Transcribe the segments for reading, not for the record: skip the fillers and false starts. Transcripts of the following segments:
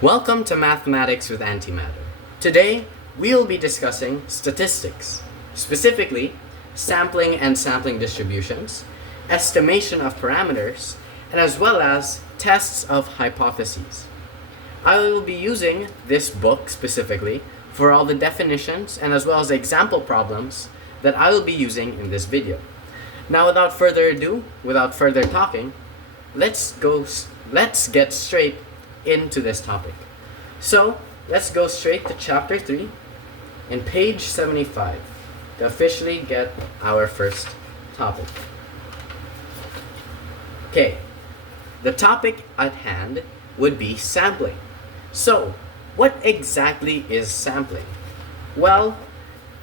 Welcome to Mathematics with Antimatter. Today, we'll be discussing statistics, specifically sampling and sampling distributions, estimation of parameters, and as well as tests of hypotheses. I will be using this book specifically for all the definitions and as well as example problems that I will be using in this video. Now, without further ado, without further talking, let's get straight into this topic. So let's go straight to chapter 3 and page 75 to officially get our first topic. Okay, the topic at hand would be sampling. So what exactly is sampling? Well,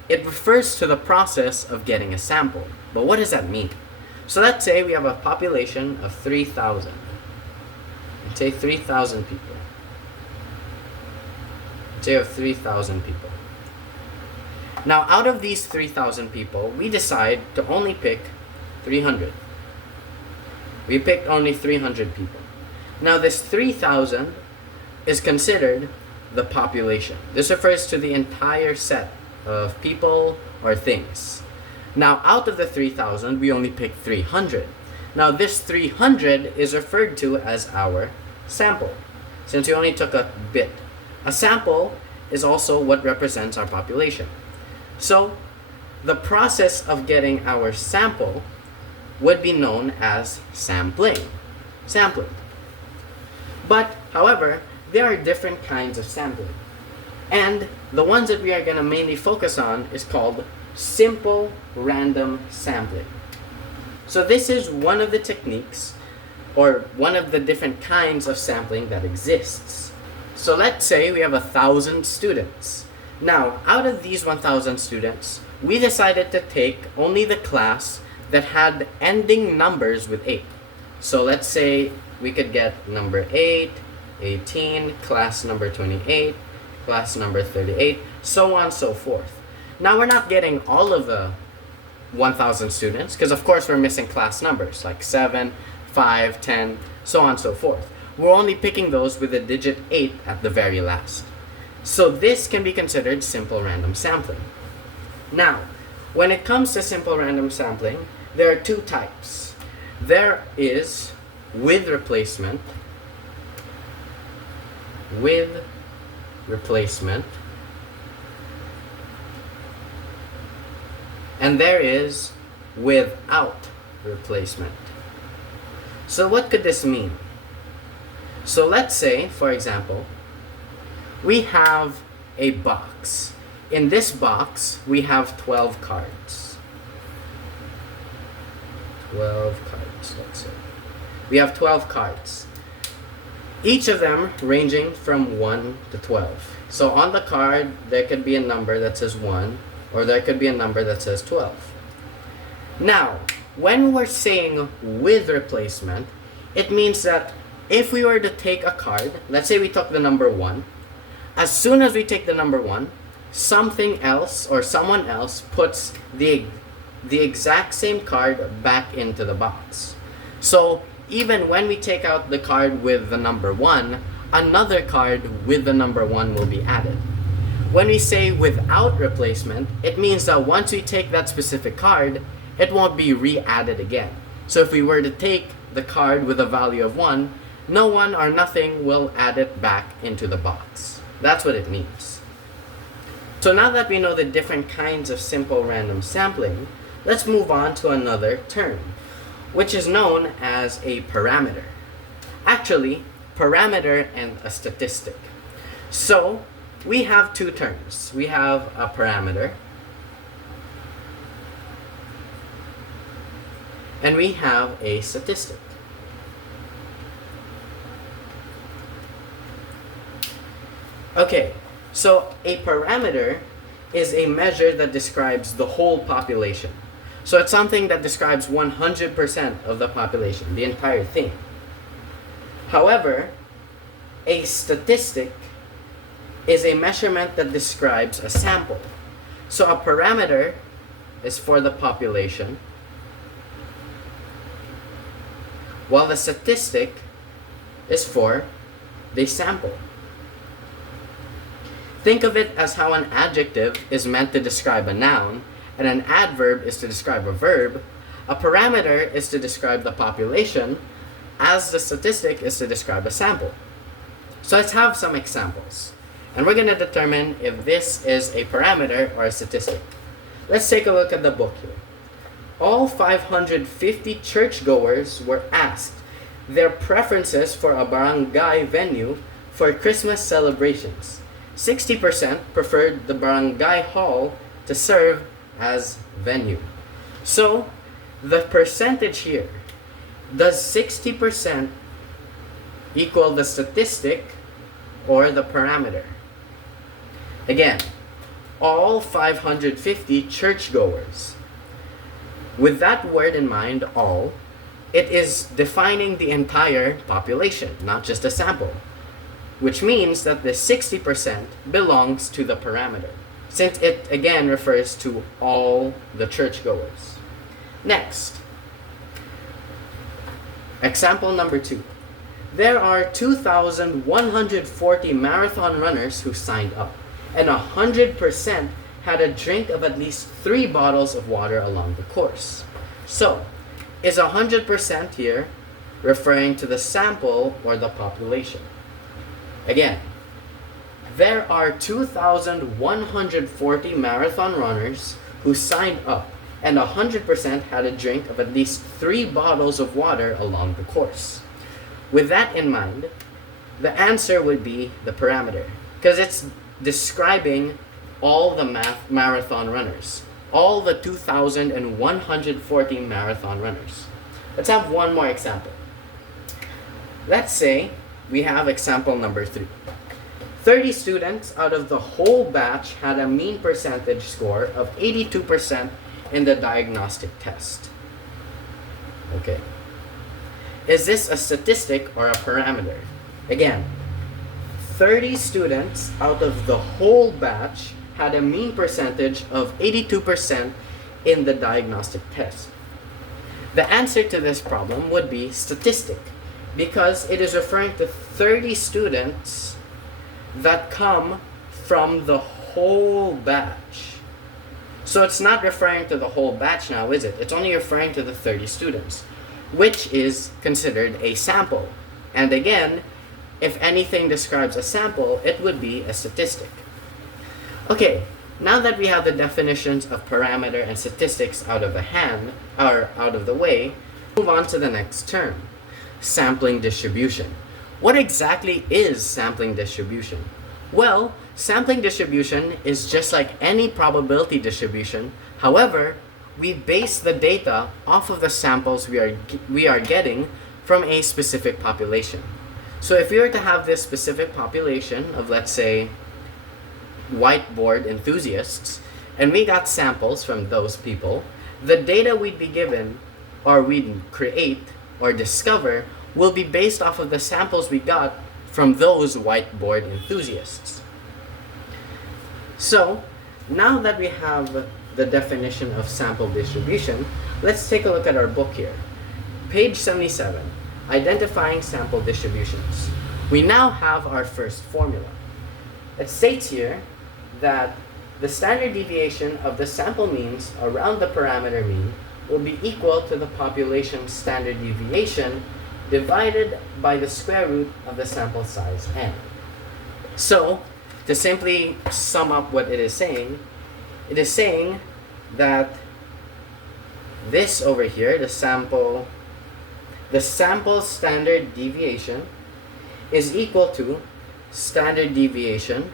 it refers to the process of getting a sample. But what does that mean? So let's say we have a population of 3,000. Let's say 3,000 people. Let's say we have 3,000 people. Now, out of these 3,000 people, we decide to only pick 300. We picked only 300 people. Now, this 3,000 is considered the population. This refers to the entire set of people or things. Now, out of the 3,000, we only picked 300. Now, this 300 is referred to as our sample, since we only took a bit. A sample is also what represents our population. So, the process of getting our sample would be known as sampling. But, however, there are different kinds of sampling. And the ones that we are going to mainly focus on is called simple random sampling. So this is one of the techniques or one of the different kinds of sampling that exists. So let's say we have 1,000 students. Now, out of these 1,000 students, we decided to take only the class that had ending numbers with 8. So let's say we could get number 8, 18, class number 28, class number 38, so on and so forth. Now, we're not getting all of the 1,000 students because of course we're missing class numbers like 7, 5, 10, so on and so forth. We're only picking those with the digit 8 at the very last. So this can be considered simple random sampling. Now, when it comes to simple random sampling, there are two types. There is with replacement, and there is without replacement. So what could this mean? So let's say, for example, we have a box. In this box, we have 12 cards. 12 cards, let's say. We have 12 cards. Each of them ranging from 1 to 12. So on the card, there could be a number that says 1, or there could be a number that says 12. Now, when we're saying with replacement, it means that if we were to take a card, let's say we took the number 1, as soon as we take the number 1, something else or someone else puts the exact same card back into the box. So even when we take out the card with the number 1, another card with the number 1 will be added. When we say without replacement, it means that once we take that specific card, it won't be re-added again. So if we were to take the card with a value of 1, no one or nothing will add it back into the box. That's what it means. So now that we know the different kinds of simple random sampling, let's move on to another term, which is known as a parameter. Actually, parameter and a statistic. So we have two terms. We have a parameter and we have a statistic. Okay, so a parameter is a measure that describes the whole population. So it's something that describes 100% of the population, the entire thing. However, a statistic is a measurement that describes a sample. So a parameter is for the population, while the statistic is for the sample. Think of it as how an adjective is meant to describe a noun, and an adverb is to describe a verb. A parameter is to describe the population, as the statistic is to describe a sample. So let's have some examples. And we're going to determine if this is a parameter or a statistic. Let's take a look at the book here. All 550 churchgoers were asked their preferences for a barangay venue for Christmas celebrations. 60% preferred the barangay hall to serve as venue. So, the percentage here, does 60% equal the statistic or the parameter? Again, all 550 churchgoers. With that word in mind, all, it is defining the entire population, not just a sample, which means that the 60% belongs to the parameter, since it again refers to all the churchgoers. Next, example number 2. There are 2,140 marathon runners who signed up, and 100% had a drink of at least 3 bottles of water along the course. So, is 100% here referring to the sample or the population? Again, there are 2,140 marathon runners who signed up, and 100% had a drink of at least 3 bottles of water along the course. With that in mind, the answer would be the parameter, because it's describing all the marathon runners, all the 2,140 marathon runners. Let's have one more example. Let's say we have example number 3. 30 students out of the whole batch had a mean percentage score of 82% in the diagnostic test. Okay. Is this a statistic or a parameter? Again, 30 students out of the whole batch had a mean percentage of 82% in the diagnostic test. The answer to this problem would be statistic, because it is referring to 30 students that come from the whole batch. So it's not referring to the whole batch now, is it? It's only referring to the 30 students, which is considered a sample. And again, if anything describes a sample, it would be a statistic. Okay, now that we have the definitions of parameter and statistics out of the way, move on to the next term, sampling distribution. What exactly is sampling distribution? Well, sampling distribution is just like any probability distribution. However, we base the data off of the samples we are getting from a specific population. So if we were to have this specific population of, let's say, whiteboard enthusiasts, and we got samples from those people, the data we'd be given, or we'd create or discover, will be based off of the samples we got from those whiteboard enthusiasts. So, now that we have the definition of sample distribution, let's take a look at our book here. Page 77, identifying sample distributions. We now have our first formula. It states here that the standard deviation of the sample means around the parameter mean will be equal to the population standard deviation divided by the square root of the sample size n. So, to simply sum up what it is saying that this over here, the sample standard deviation is equal to standard deviation,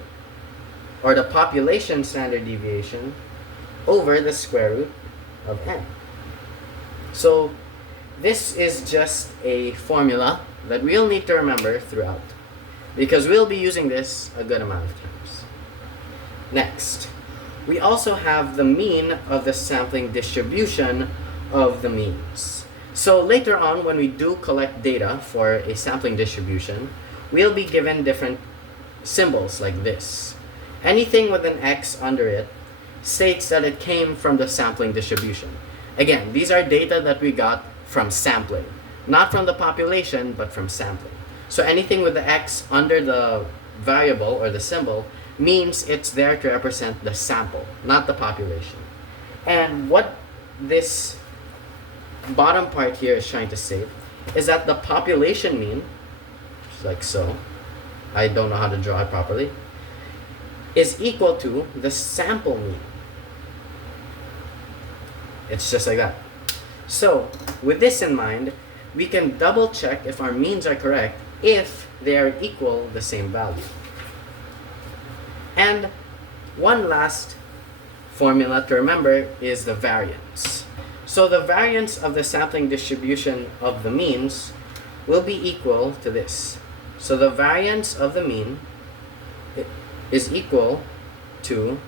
or the population standard deviation, over the square root of n. So this is just a formula that we'll need to remember throughout, because we'll be using this a good amount of times. Next, we also have the mean of the sampling distribution of the means. So later on, when we do collect data for a sampling distribution, we'll be given different symbols like this. Anything with an X under it states that it came from the sampling distribution. Again, these are data that we got from sampling, not from the population, but from sampling. So anything with the X under the variable or the symbol means it's there to represent the sample, not the population. And what this bottom part here is trying to say is that the population mean, like so, I don't know how to draw it properly, is equal to the sample mean. It's just like that. So, with this in mind, we can double check if our means are correct if they are equal the same value. And one last formula to remember is the variance. So the variance of the sampling distribution of the means will be equal to this. So the variance of the mean is equal to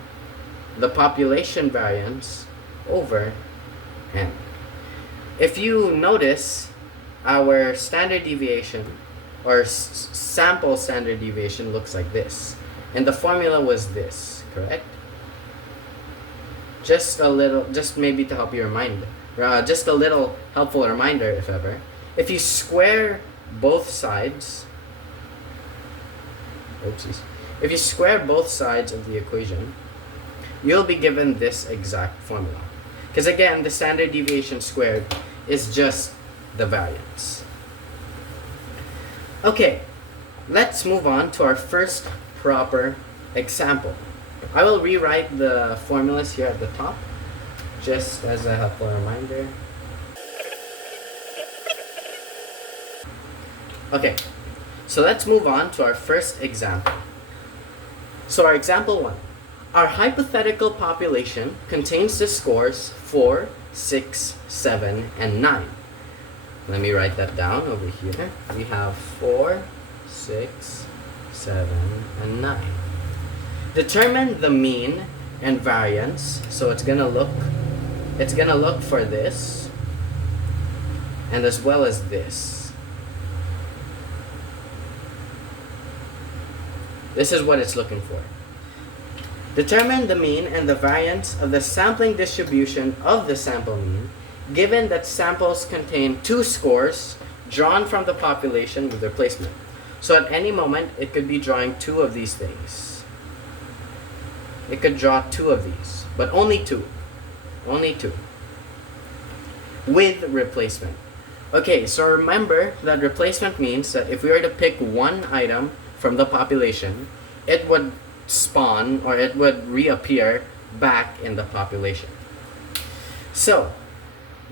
the population variance over n. If you notice, our standard deviation or sample standard deviation looks like this. And the formula was this, correct? Just a little, just maybe to help you remind, just a little helpful reminder if ever. If you square both sides, oopsies. If you square both sides of the equation, you'll be given this exact formula. Because again, the standard deviation squared is just the variance. Okay, let's move on to our first proper example. I will rewrite the formulas here at the top, just as a helpful reminder. Okay, so let's move on to our first example. So our example 1. Our hypothetical population contains the scores 4, 6, 7, and 9. Let me write that down over here. We have 4, 6, 7, and 9. Determine the mean and variance. So it's gonna look for this and as well as this. This is what it's looking for. Determine the mean and the variance of the sampling distribution of the sample mean, given that samples contain 2 scores drawn from the population with replacement. So at any moment, it could be drawing 2 of these things. It could draw 2 of these, but only 2. Only 2. With replacement. Okay, so remember that replacement means that if we were to pick one item from the population, it would spawn or it would reappear back in the population. So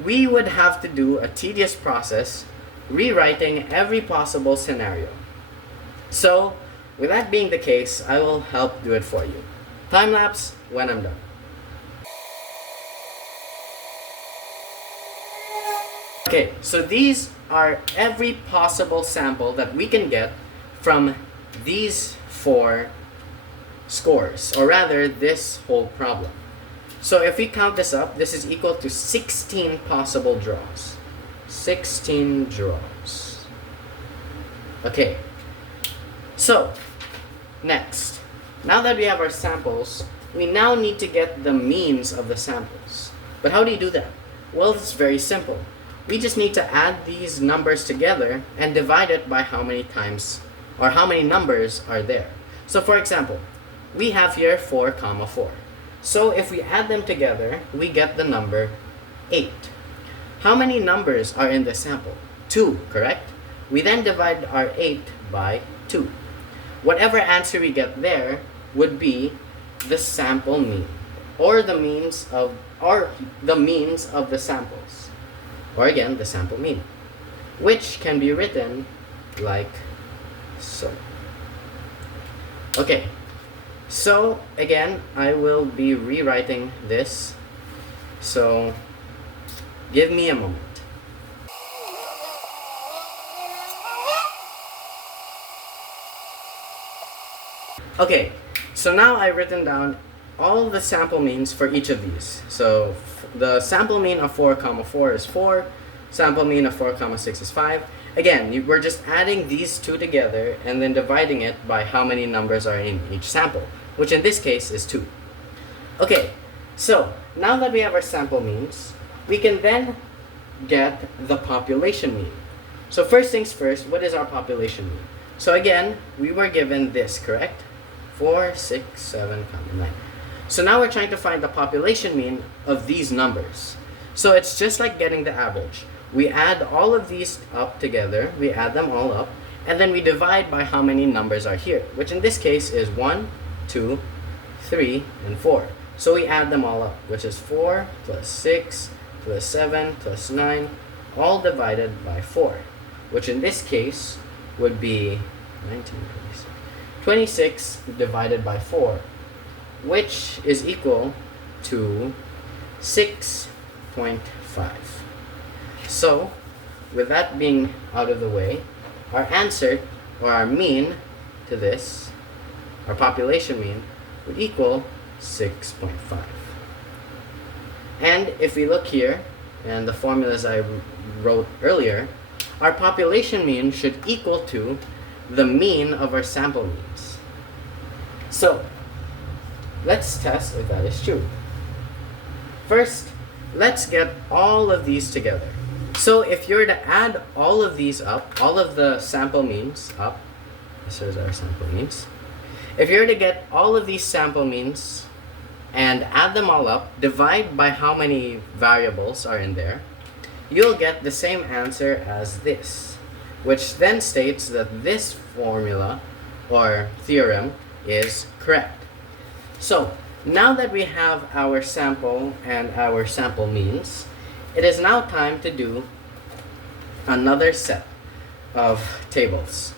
we would have to do a tedious process rewriting every possible scenario. So with that being the case, I will help do it for you. Time lapse when I'm done. Okay, so these are every possible sample that we can get from these 4 scores, or rather this whole problem. So if we count this up, this is equal to 16 possible draws. 16 draws. Okay, so next, now that we have our samples, we now need to get the means of the samples. But how do you do that? Well, it's very simple. We just need to add these numbers together and divide it by how many times or how many numbers are there. So for example, we have here 4, 4. So if we add them together, we get the number 8. How many numbers are in the sample? 2, correct? We then divide our 8 by 2. Whatever answer we get there would be the sample mean, or the means of the samples, or again the sample mean, which can be written like so. Okay, so again I will be rewriting this, so give me a moment. Okay, so now I've written down all the sample means for each of these. So the sample mean of 4, 4 is 4, sample mean of 4, 6 is 5. Again, we're just adding these two together and then dividing it by how many numbers are in each sample, which in this case is 2. Okay, so now that we have our sample means, we can then get the population mean. So first things first, what is our population mean? So again, we were given this, correct? 4, 6, 7, 9. So now we're trying to find the population mean of these numbers. So it's just like getting the average. We add all of these up together, we add them all up, and then we divide by how many numbers are here, which in this case is 1, 2, 3, and 4. So we add them all up, which is 4 plus 6 plus 7 plus 9, all divided by 4, which in this case would be 26 divided by 4, which is equal to 6.5. So, with that being out of the way, our answer, or our mean to this, our population mean, would equal 6.5. And if we look here, and the formulas I wrote earlier, our population mean should equal to the mean of our sample means. So, let's test if that is true. First, let's get all of these together. So if you were to add all of these up, all of the sample means up, this is our sample means. If you were to get all of these sample means and add them all up, divide by how many variables are in there, you'll get the same answer as this, which then states that this formula or theorem is correct. So now that we have our sample and our sample means, it is now time to do another set of tables.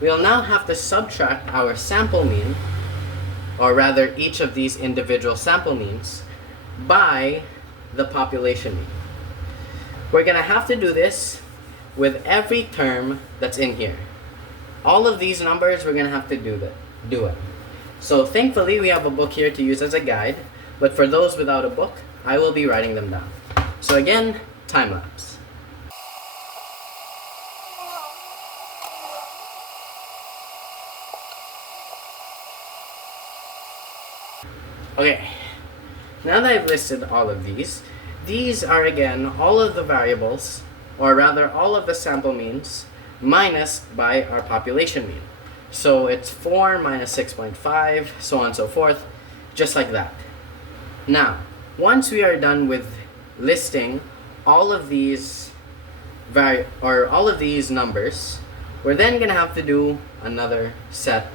We'll now have to subtract our sample mean, or rather each of these individual sample means, by the population mean. We're going to have to do this with every term that's in here. All of these numbers, we're going to have to do it. So thankfully, we have a book here to use as a guide, but for those without a book, I will be writing them down. So again, time lapse. Okay, now that I've listed all of these are again all of the variables, or rather all of the sample means, minus by our population mean. So it's 4 minus 6.5, so on and so forth, just like that. Now, once we are done with listing all of these numbers, we're then going to have to do another set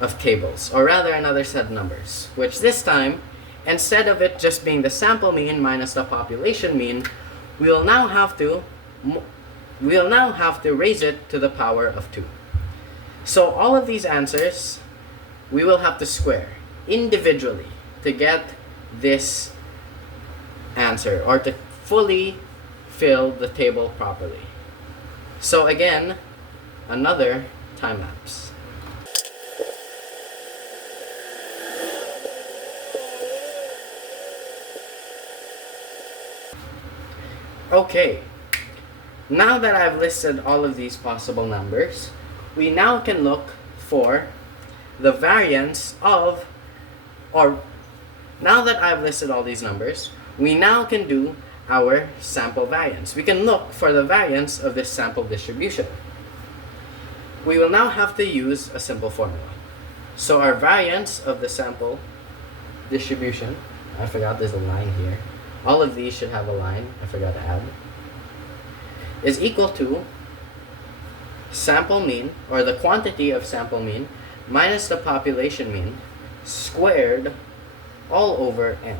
of tables, or rather another set of numbers, which this time, instead of it just being the sample mean minus the population mean, we'll now have to raise it to the power of 2. So all of these answers, we will have to square individually to get this answer, or to fully fill the table properly. So again, another time lapse. Okay, now that I've listed all of these possible numbers, we now can look for the variance of, or now that I've listed all these numbers, we now can do our sample variance. We can look for the variance of this sample distribution. We will now have to use a simple formula. So our variance of the sample distribution, I forgot there's a line here. All of these should have a line, I forgot to add, is equal to sample mean, or the quantity of sample mean, minus the population mean, squared all over n.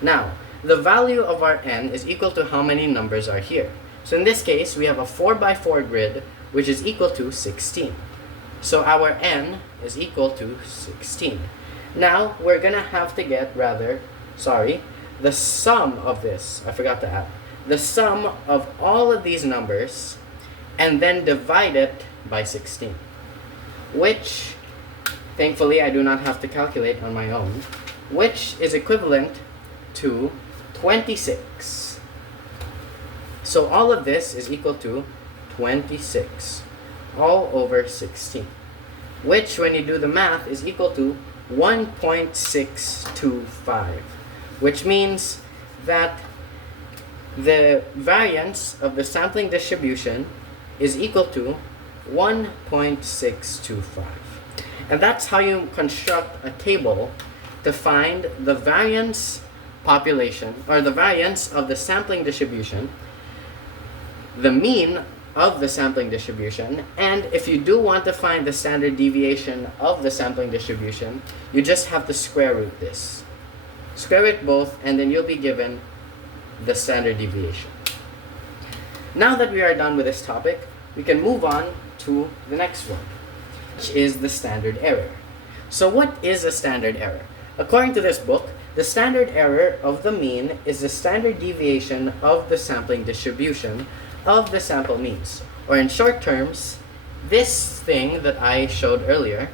Now, the value of our n is equal to how many numbers are here. So in this case, we have a 4x4 grid, which is equal to 16. So our n is equal to 16. Now, we're going to have to get, the sum of this, I forgot to add, the sum of all of these numbers, and then divide it by 16, which, thankfully, I do not have to calculate on my own, which is equivalent to 26. So all of this is equal to 26 all over 16, which, when you do the math, is equal to 1.625, which means that the variance of the sampling distribution is equal to 1.625. And that's how you construct a table to find the variance population, or the variance of the sampling distribution, the mean of the sampling distribution, and if you do want to find the standard deviation of the sampling distribution, you just have to square root this. Square root both, and then you'll be given the standard deviation. Now that we are done with this topic, we can move on to the next one, which is the standard error. So what is a standard error? According to this book, the standard error of the mean is the standard deviation of the sampling distribution of the sample means. Or in short terms, this thing that I showed earlier,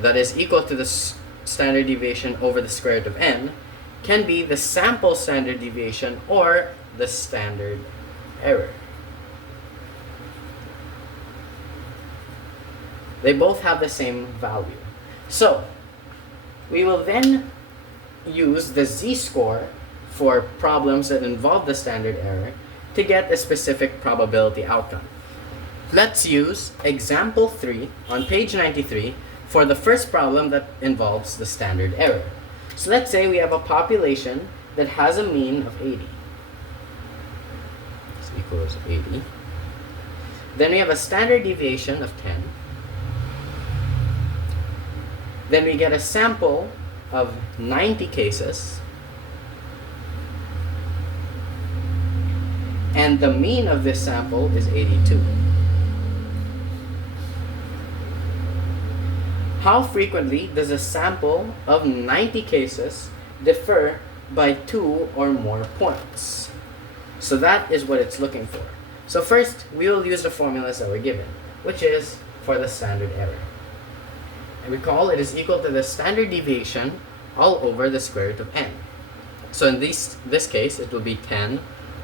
that is equal to the standard deviation over the square root of n, can be the sample standard deviation or the standard error. They both have the same value. So, we will then use the z-score for problems that involve the standard error to get a specific probability outcome. Let's use example 3 on page 93 for the first problem that involves the standard error. So let's say we have a population that has a mean of 80. This equals 80. Then we have a standard deviation of 10. Then we get a sample of 90 cases. And the mean of this sample is 82. How frequently does a sample of 90 cases differ by 2 or more points? So that is what it's looking for. So first, we will use the formulas that were given, which is for the standard error. And recall it is equal to the standard deviation all over the square root of n. So in this case, it will be 10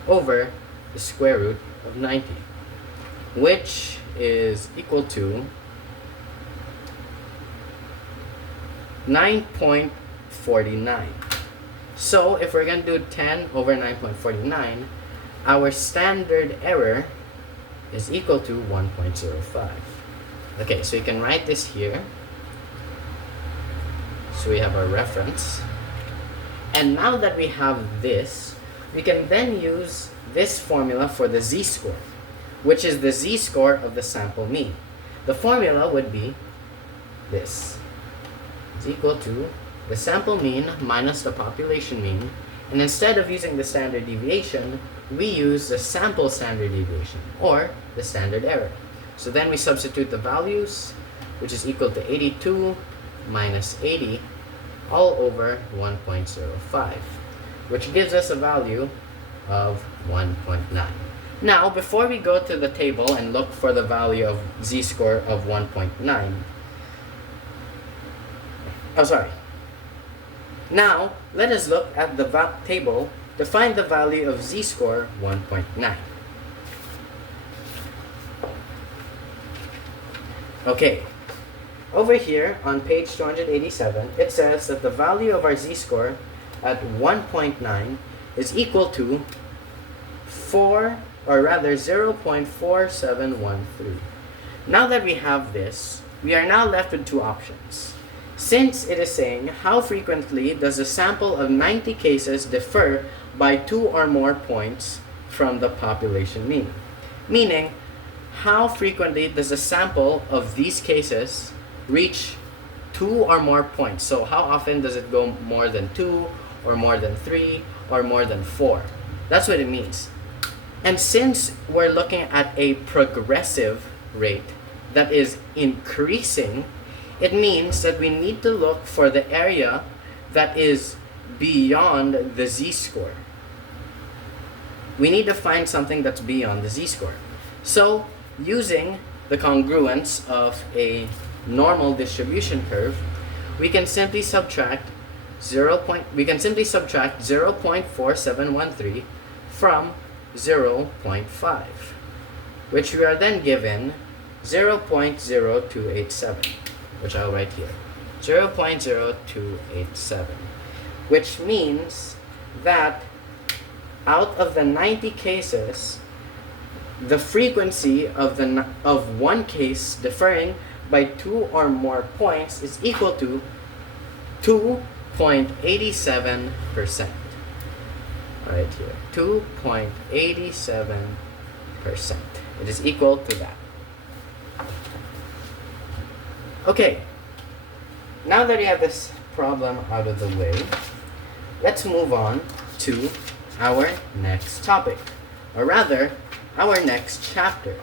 over the square root of 90, which is equal to 9.49. So if we're going to do 10 over 9.49, our standard error is equal to 1.05. Okay, so you can write this here. So we have our reference. And now that we have this, we can then use this formula for the z-score, which is the z-score of the sample mean. The formula would be this. It's equal to the sample mean minus the population mean, and instead of using the standard deviation, we use the sample standard deviation, or the standard error. So then we substitute the values, which is equal to 82 minus 80 all over 1.05, which gives us a value of 1.9. Now, before we go to the table and look for the value of z-score of 1.9, now, let us look at the table to find the value of z-score 1.9. Okay, over here on page 287, it says that the value of our z-score at 1.9 is equal to 0.4713. Now that we have this, we are now left with two options. Since it is saying how frequently does a sample of 90 cases differ by 2 or more points from the population mean, meaning how frequently does a sample of these cases reach 2 or more points. So how often does it go more than 2 or more than 3 or more than 4? That's what it means. And since we're looking at a progressive rate that is increasing, it means that we need to look for the area that is beyond the z-score. We need to find something that's beyond the z-score. So, using the congruence of a normal distribution curve, we can simply subtract 0.4713 from 0.5, which we are then given 0.0287, which I'll write here, 0.0287, which means that out of the 90 cases, the frequency of one case differing by 2 or more points is equal to 2.87%. Right here, 2.87%. It is equal to that. Okay, now that you have this problem out of the way, let's move on to our next topic, or rather, our next chapter,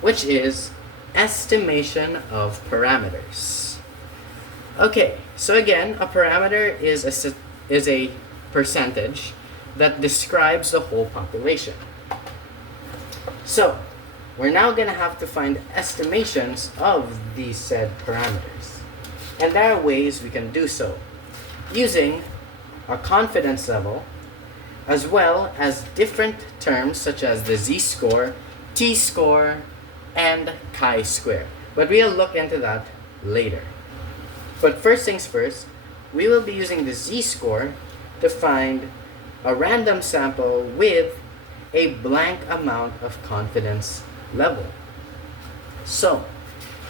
which is estimation of parameters. Okay, so again, a parameter is a percentage that describes the whole population. So, we're now going to have to find estimations of these said parameters. And there are ways we can do so, using a confidence level, as well as different terms such as the z-score, t-score, and chi-square. But we'll look into that later. But first things first, we will be using the z-score to find a random sample with a blank amount of confidence level. So,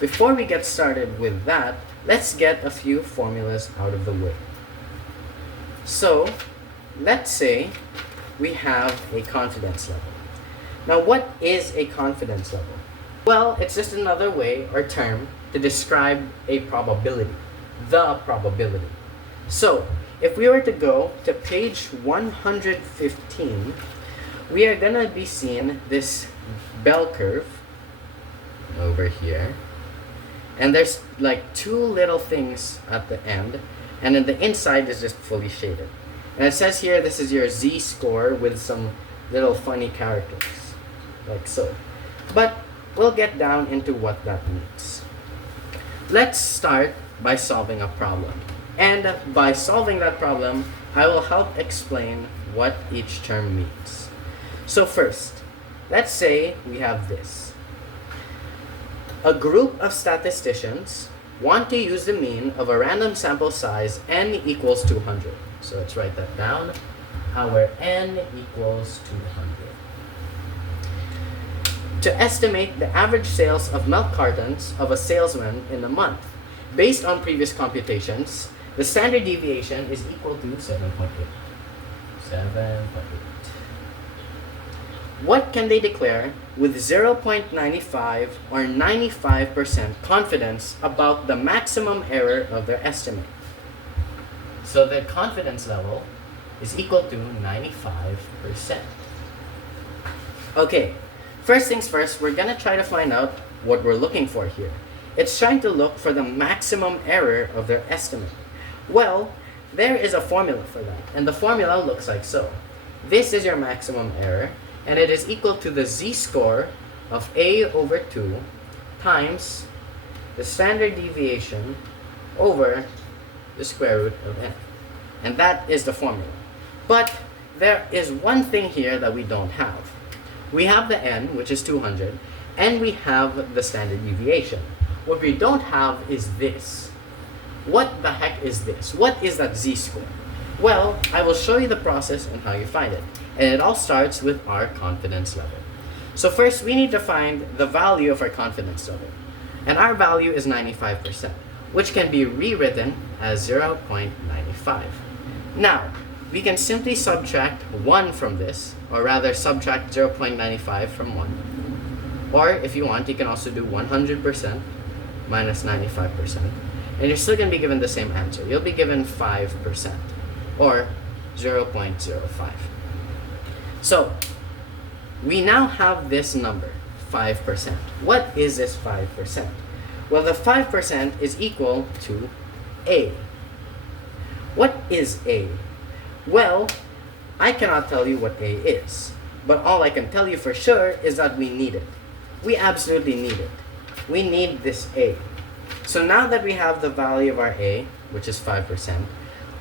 before we get started with that, let's get a few formulas out of the way. So, let's say we have a confidence level. Now, what is a confidence level? Well, it's just another way or term to describe a probability, the probability. So, if we were to go to page 115, we are going to be seeing this bell curve over here. And there's like two little things at the end, and then the inside is just fully shaded. And it says here this is your z-score with some little funny characters, like so. But we'll get down into what that means. Let's start by solving a problem. And by solving that problem, I will help explain what each term means. So first, let's say we have this. A group of statisticians want to use the mean of a random sample size n equals 200. So let's write that down. Our n equals 200. To estimate the average sales of milk cartons of a salesman in a month, based on previous computations, the standard deviation is equal to 7.8. 7.8. What can they declare with 0.95 or 95% confidence about the maximum error of their estimate? So the confidence level is equal to 95%. Okay, first things first, we're gonna try to find out what we're looking for here. It's trying to look for the maximum error of their estimate. Well, there is a formula for that, and the formula looks like so. This is your maximum error, and it is equal to the z-score of a over 2 times the standard deviation over the square root of n. And that is the formula. But there is one thing here that we don't have. We have the n, which is 200, and we have the standard deviation. What we don't have is this. What the heck is this? What is that z-score? Well, I will show you the process and how you find it. And it all starts with our confidence level. So first, we need to find the value of our confidence level. And our value is 95%, which can be rewritten as 0.95. Now, we can simply subtract 1 from this, or rather subtract 0.95 from 1. Or if you want, you can also do 100% minus 95%. And you're still going to be given the same answer. You'll be given 5%, or 0.05. So, we now have this number, 5%. What is this 5%? Well, the 5% is equal to A. What is A? Well, I cannot tell you what A is, but all I can tell you for sure is that we need it. We absolutely need it. We need this A. So now that we have the value of our A, which is 5%,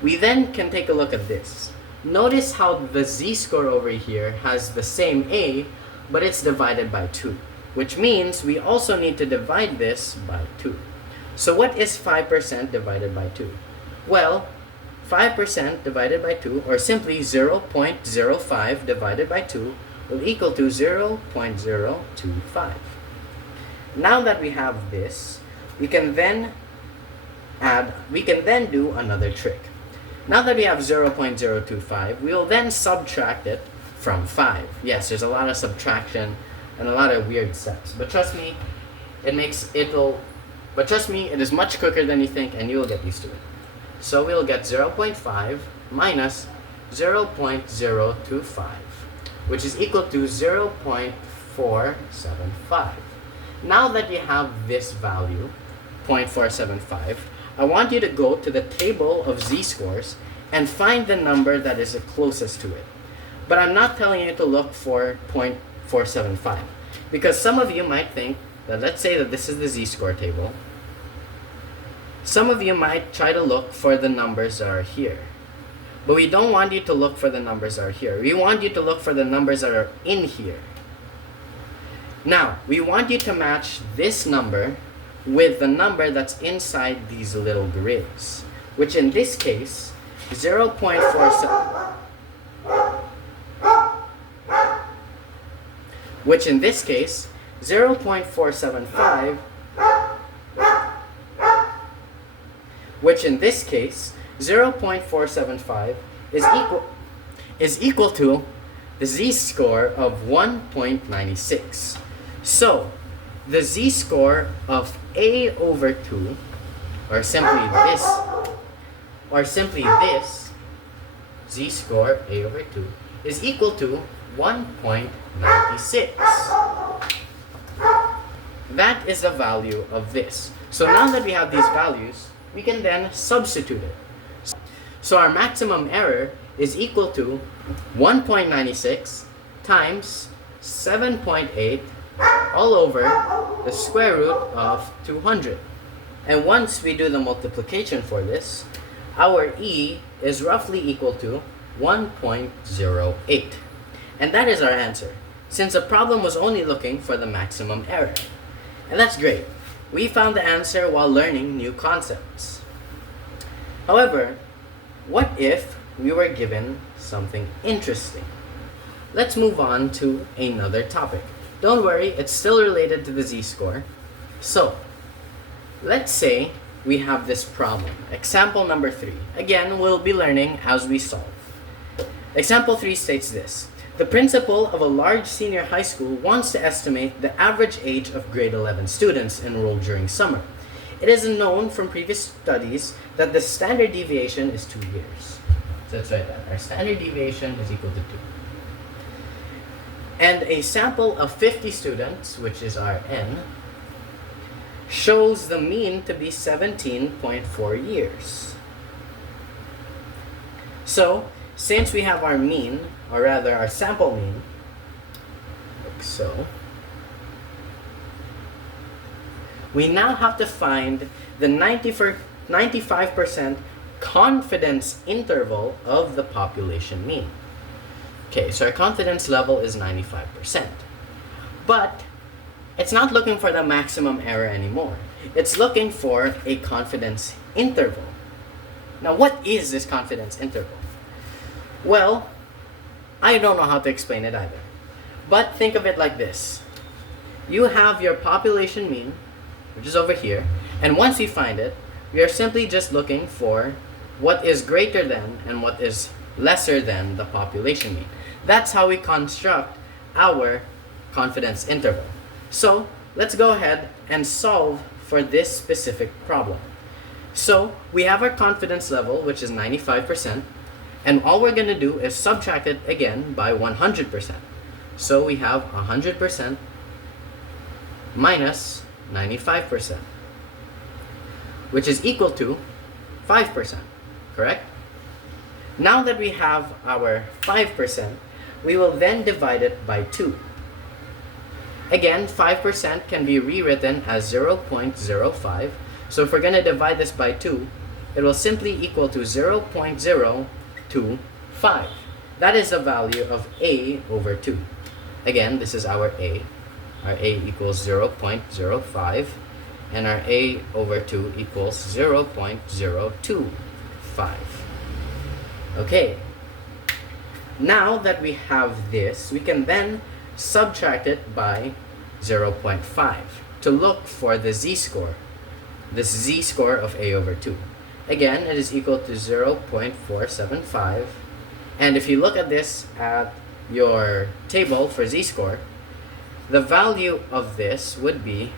we then can take a look at this. Notice how the z-score over here has the same A, but it's divided by 2, which means we also need to divide this by 2. So what is 5% divided by 2? Well, 5% divided by 2, or simply 0.05 divided by 2, will equal to 0.025. Now that we have this, we can then do another trick. Now that we have 0.025, we will then subtract it from 5. Yes, there's a lot of subtraction and a lot of weird steps, but trust me, it is much quicker than you think, and you will get used to it. So we'll get 0.5 minus 0.025, which is equal to 0.475. Now that you have this value, 0.475, I want you to go to the table of z-scores and find the number that is the closest to it. But I'm not telling you to look for 0.475, because some of you might think that, let's say that this is the z-score table. Some of you might try to look for the numbers that are here. But we don't want you to look for the numbers that are here. We want you to look for the numbers that are in here. Now, we want you to match this number with the number that's inside these little grids, which in this case, 0.47, which in this case, 0.475, which in this case, 0.475 is equal to the z-score of 1.96. So, the z-score of a over 2, or simply this, z-score a over 2, is equal to 1.96. That is the value of this. So now that we have these values, we can then substitute it. So our maximum error is equal to 1.96 times 7.8 all over the square root of 200. And once we do the multiplication for this, our E is roughly equal to 1.08. And that is our answer, since the problem was only looking for the maximum error. And that's great. We found the answer while learning new concepts. However, what if we were given something interesting? Let's move on to another topic. Don't worry, it's still related to the z-score. So, let's say we have this problem. Example number 3. Again, we'll be learning as we solve. Example 3 states this. The principal of a large senior high school wants to estimate the average age of grade 11 students enrolled during summer. It is known from previous studies that the standard deviation is 2 years. So that's right, our standard deviation is equal to 2. And a sample of 50 students, which is our n, shows the mean to be 17.4 years. So, since we have our mean, or rather our sample mean, like so, we now have to find the 95% confidence interval of the population mean. Okay, so our confidence level is 95%. But it's not looking for the maximum error anymore. It's looking for a confidence interval. Now, what is this confidence interval? Well, I don't know how to explain it either. But think of it like this. You have your population mean, which is over here, and once we find it, we are simply just looking for what is greater than and what is lesser than the population mean. That's how we construct our confidence interval. So, let's go ahead and solve for this specific problem. So, we have our confidence level, which is 95%, and all we're going to do is subtract it again by 100%. So, we have 100% minus 95%, which is equal to 5%, correct? Now that we have our 5%, we will then divide it by 2. Again, 5% can be rewritten as 0.05. So if we're going to divide this by 2, it will simply equal to 0.025. That is the value of A over 2. Again, this is our A. Our A equals 0.05. And our A over 2 equals 0.025. Okay. Now that we have this, we can then subtract it by 0.5 to look for the z-score, this z-score of a over 2. Again, it is equal to 0.475. And if you look at this at your table for z-score, the value of this would be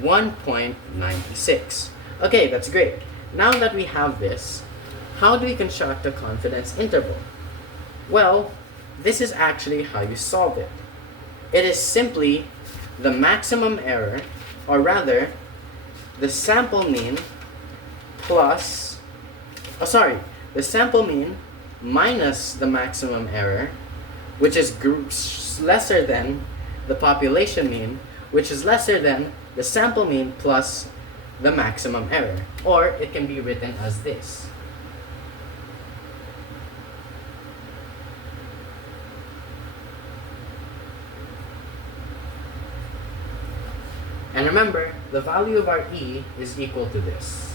1.96. Okay, that's great. Now that we have this, how do we construct a confidence interval? Well, this is actually how you solve it. It is simply the maximum error, or rather, the sample mean plus, the sample mean minus the maximum error, which is lesser than the population mean, which is lesser than the sample mean plus the maximum error. Or it can be written as this. And remember, the value of our E is equal to this.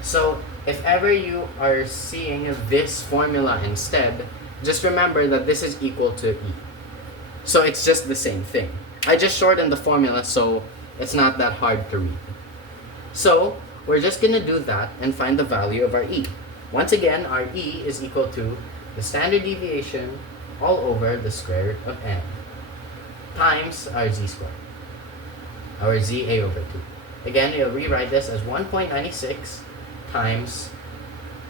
So if ever you are seeing this formula instead, just remember that this is equal to E. So it's just the same thing. I just shortened the formula so it's not that hard to read. So we're just going to do that and find the value of our E. Once again, our E is equal to the standard deviation all over the square root of n times our z-score, our ZA over 2. Again, you'll rewrite this as 1.96 times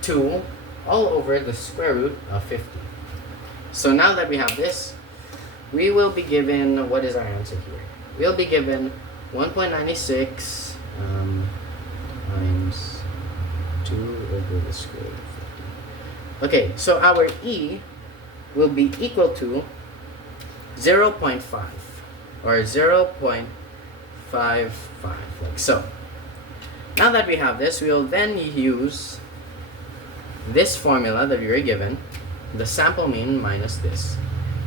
2 all over the square root of 50. So now that we have this, we will be given, what is our answer here? We'll be given 1.96 times 2 over the square root of 50. Okay, so our E will be equal to 0.5 or 0.55, like so. Now that we have this, we'll then use this formula that we were given, the sample mean minus this.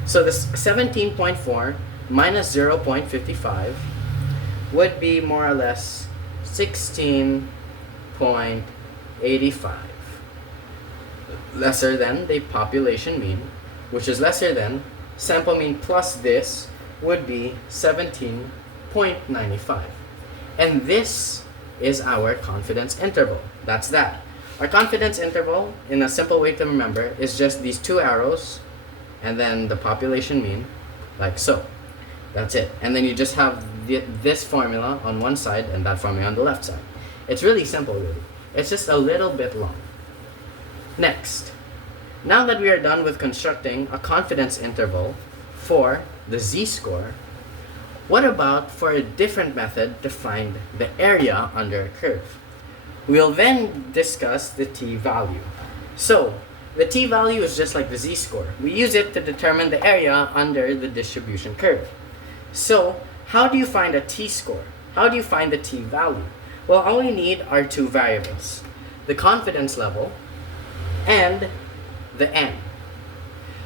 So this 17.4 minus 0.55 would be more or less 16.85, lesser than the population mean, which is lesser than sample mean plus this would be 17.95. And this is our confidence interval. That's that. Our confidence interval, in a simple way to remember, is just these two arrows and then the population mean, like so. That's it. And then you just have this formula on one side and that formula on the left side. It's really simple, really. It's just a little bit long. Next, now that we are done with constructing a confidence interval for the z-score, what about for a different method to find the area under a curve? We'll then discuss the t-value. So, the t-value is just like the z-score. We use it to determine the area under the distribution curve. So, how do you find a t-score? How do you find the t-value? Well, all we need are two variables: the confidence level and the n.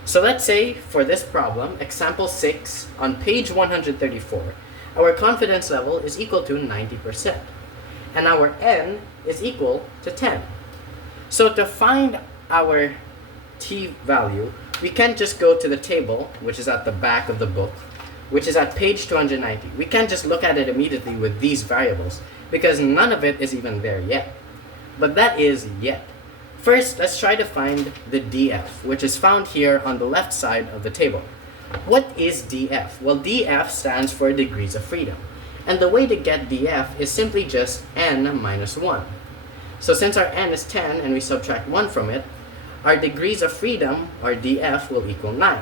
So let's say for this problem, example 6 on page 134, our confidence level is equal to 90% and our n is equal to 10. So to find our t-value, we can't just go to the table, which is at the back of the book, which is at page 290. We can't just look at it immediately with these variables because none of it is even there yet. But that is yet. First, let's try to find the df, which is found here on the left side of the table. What is df? Well, df stands for degrees of freedom. And the way to get df is simply just n minus 1. So since our n is 10 and we subtract 1 from it, our degrees of freedom, our df, will equal 9.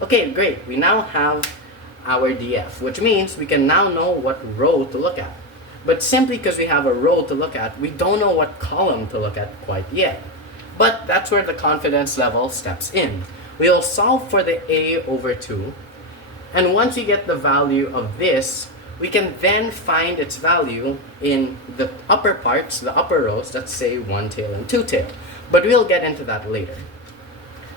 Okay, great. We now have our df, which means we can now know what row to look at. But simply because we have a row to look at, we don't know what column to look at quite yet. But that's where the confidence level steps in. We'll solve for the a over 2, and once we get the value of this, we can then find its value in the upper parts, the upper rows, let's say 1 tail and 2 tail. But we'll get into that later.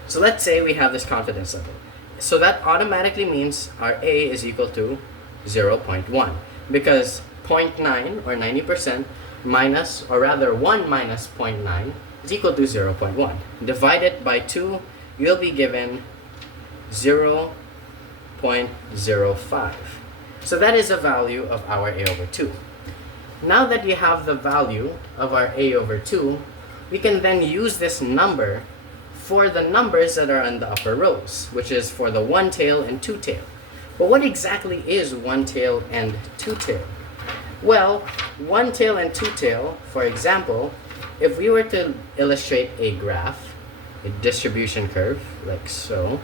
So let's say we have this confidence level. So that automatically means our a is equal to 0.1, because 0.9 or 90% minus, or rather 1 minus 0.9 is equal to 0.1. Divide it by 2, you'll be given 0.05. So that is the value of our a over 2. Now that we have the value of our a over 2, we can then use this number for the numbers that are in the upper rows, which is for the 1 tail and 2 tail. But what exactly is 1 tail and 2 tail? Well, 1 tail and 2 tail, for example, if we were to illustrate a graph, a distribution curve, like so,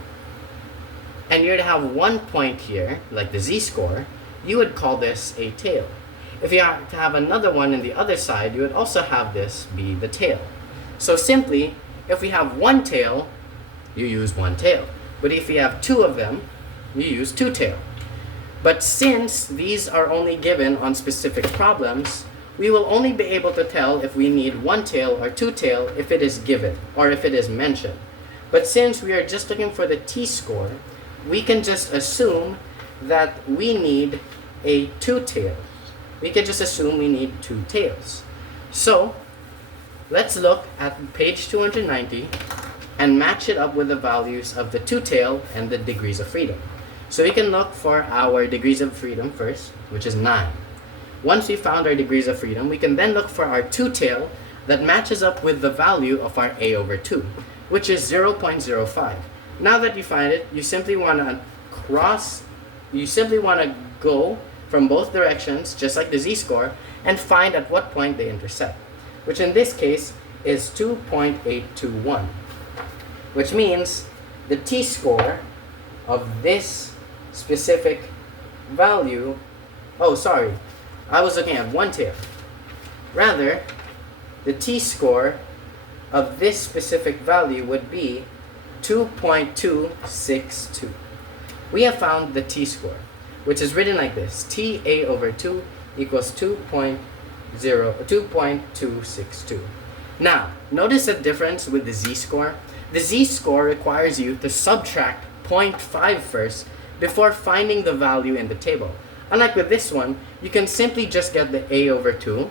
and you're to have one point here, like the z-score, you would call this a tail. If you are to have another one on the other side, you would also have this be the tail. So simply, if we have 1 tail, you use 1 tail. But if you have 2 of them, you use 2 tail. But since these are only given on specific problems, we will only be able to tell if we need 1 tail or 2 tail if it is given or if it is mentioned. But since we are just looking for the t-score, we can just assume that we need a 2 tail. We can just assume we need 2 tails. So let's look at page 290 and match it up with the values of the 2 tail and the degrees of freedom. So we can look for our degrees of freedom first, which is 9. Once we found our degrees of freedom, we can then look for our 2 tail that matches up with the value of our a over 2, which is 0.05. Now that you find it, you simply want to go from both directions, just like the z-score, and find at what point they intersect, which in this case is 2.821, which means the t-score of this specific value, I was looking at 1 tail. Rather, the t-score of this specific value would be 2.262. We have found the t-score, which is written like this: ta over 2 equals 2.262. Now, notice the difference with the z-score. The z-score requires you to subtract 0.5 first before finding the value in the table. Unlike with this one, you can simply just get the a over 2,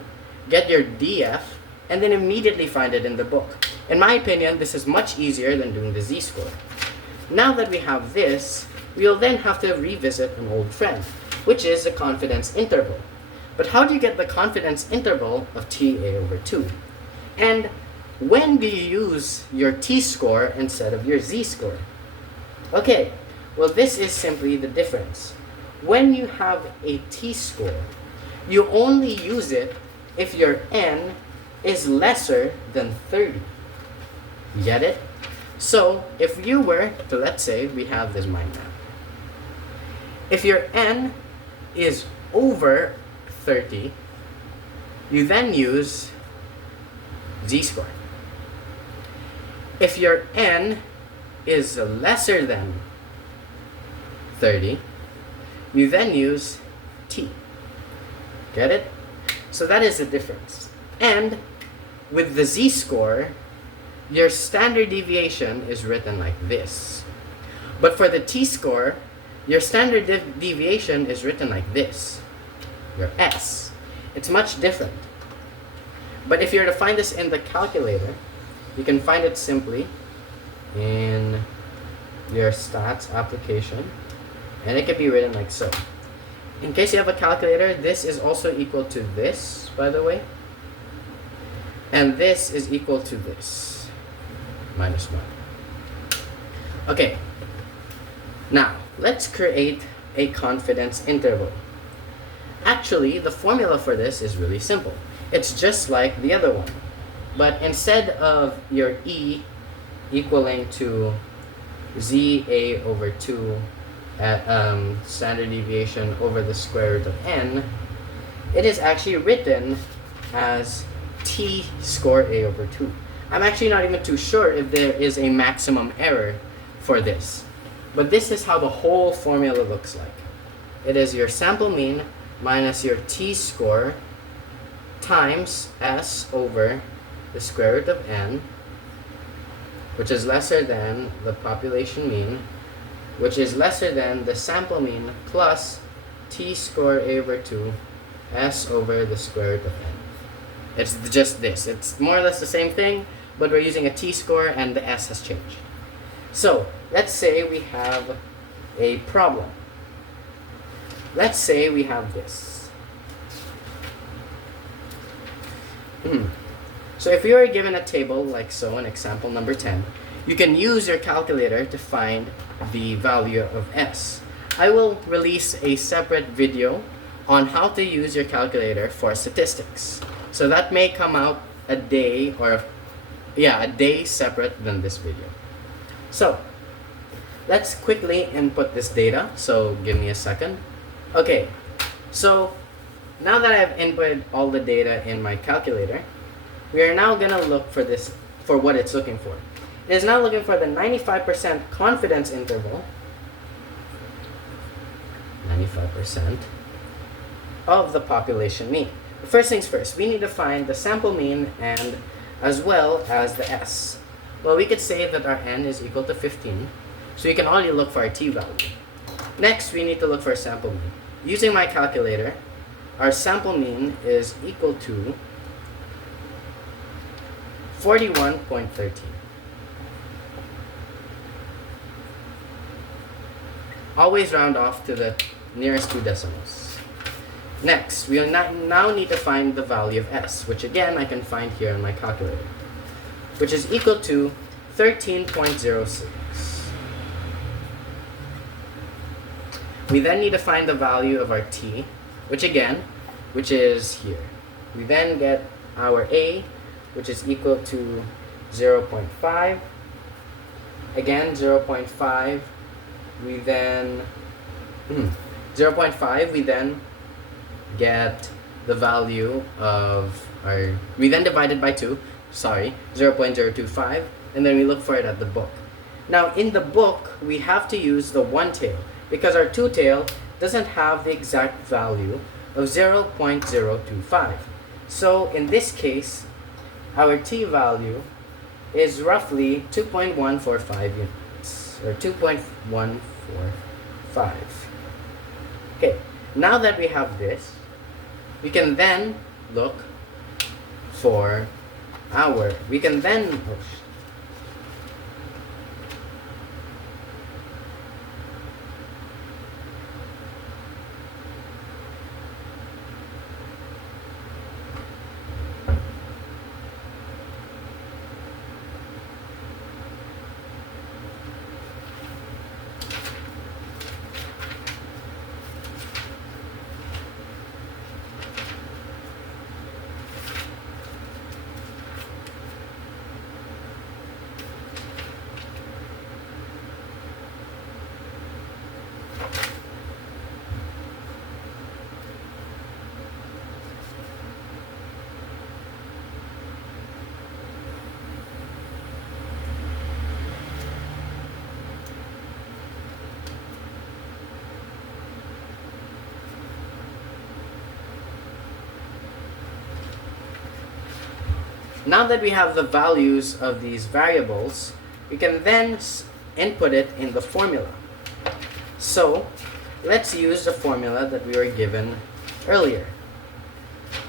get your df, and then immediately find it in the book. In my opinion, this is much easier than doing the z-score. Now that we have this, we'll then have to revisit an old friend, which is the confidence interval. But how do you get the confidence interval of ta over 2? And when do you use your t-score instead of your z-score? Okay, well, this is simply the difference. When you have a t-score, you only use it if your n is lesser than 30. Get it? So if you were to, let's say we have this mind map. If your n is over 30, you then use z-score. If your n is lesser than 30, you then use t. Get it? So that is the difference. And with the z-score, your standard deviation is written like this. But for the t-score, your standard deviation is written like this, your s. It's much different. But if you're to find this in the calculator, you can find it simply in your stats application, and it can be written like so. In case you have a calculator, this is also equal to this, by the way, and this is equal to this, minus 1. Okay, now let's create a confidence interval. Actually, the formula for this is really simple. It's just like the other one, but instead of your e equaling to za over 2 at standard deviation over the square root of n, it is actually written as t score a over 2. I'm actually not even too sure if there is a maximum error for this, but this is how the whole formula looks like. It is your sample mean minus your t score times s over the square root of n, which is lesser than the population mean, which is lesser than the sample mean, plus t score a over 2 s over the square root of n. It's just this. It's more or less the same thing, but we're using a t-score and the s has changed. So let's say we have a problem. Let's say we have this. So if you are given a table like so in example number 10, you can use your calculator to find the value of s. I will release a separate video on how to use your calculator for statistics. So that may come out a day separate than this video. So let's quickly input this data. So give me a second. Okay, so now that I've inputted all the data in my calculator, we are now gonna look for what it's looking for. It is now looking for the 95% confidence interval, 95% of the population mean. First things first, we need to find the sample mean and as well as the s. Well, we could say that our n is equal to 15, so you can only look for our t value. Next, we need to look for a sample mean. Using my calculator, our sample mean is equal to 41.13. Always round off to the nearest two decimals. Next, we now need to find the value of s, which again I can find here in my calculator, which is equal to 13.06. We then need to find the value of our t, which is here. We then get our a, which is equal to 0.5. Again, 0.5. We then 0.5. We then get the value of our. We then divide it by 2. Sorry, 0.025, and then we look for it at the book. Now in the book, we have to use the one tail because our two tail doesn't have the exact value of 0.025. So in this case, our t value is roughly 2.145 units, or 2.145. Okay, now that we have this, we can then look for Now that we have the values of these variables, we can then input it in the formula. So let's use the formula that we were given earlier,